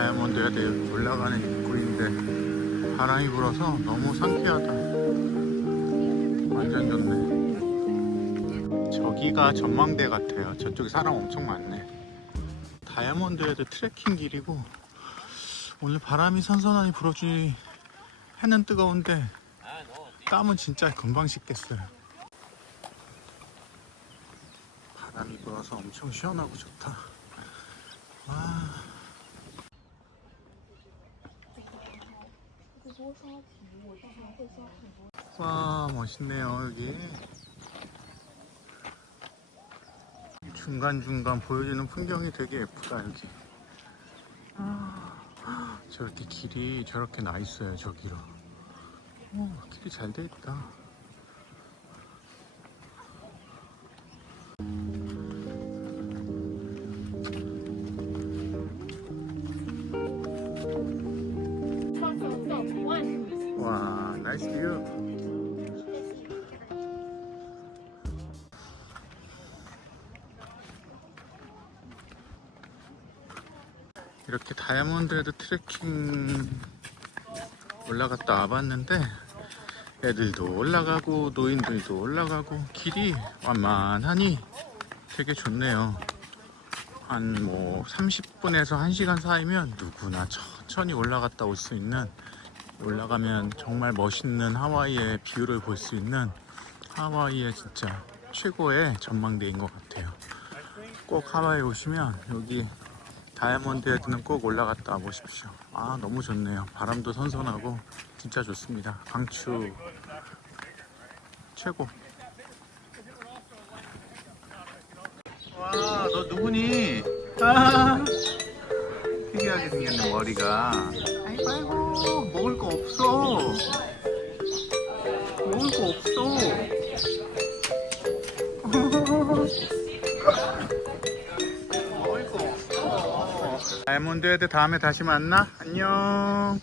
다이아몬드 헤드 올라가는 입구인데 바람이 불어서 너무 상쾌하다. 완전 좋네. 저기가 전망대 같아요. 저쪽에 사람 엄청 많네. 다이아몬드 헤드 트레킹 길이고 오늘 바람이 선선하니 불어주니 해는 뜨거운데 땀은 진짜 금방 식겠어요. 바람이 불어서 엄청 시원하고 좋다. 와. 와 멋있네요 여기. 중간중간 보여지는 풍경이 되게 예쁘다 여기. 아, 저렇게 길이 저렇게 나 있어요 저기로. 오, 길이 잘 돼 있다 와 나이스 뷰 이렇게 다이아몬드헤드 트레킹 올라갔다 와봤는데 애들도 올라가고 노인들도 올라가고 길이 완만하니 되게 좋네요. 한 뭐 30분에서 1시간 사이면 누구나 천천히 올라갔다 올 수 있는 올라가면 정말 멋있는 하와이의 뷰를 볼 수 있는 하와이의 진짜 최고의 전망대인 것 같아요 꼭 하와이 오시면 여기 다이아몬드 헤드는 꼭 올라갔다 와보십시오. 아, 너무 좋네요. 바람도 선선하고 진짜 좋습니다. 강추 최고. 와, 너 누구니? 아, 특이하게 생겼네, 머리가. 아이고, 아이고, 먹을 거 없어. 먹을 거 없어. 먹을 거 없어. 다이아몬드 헤드 다음에 다시 만나. 안녕.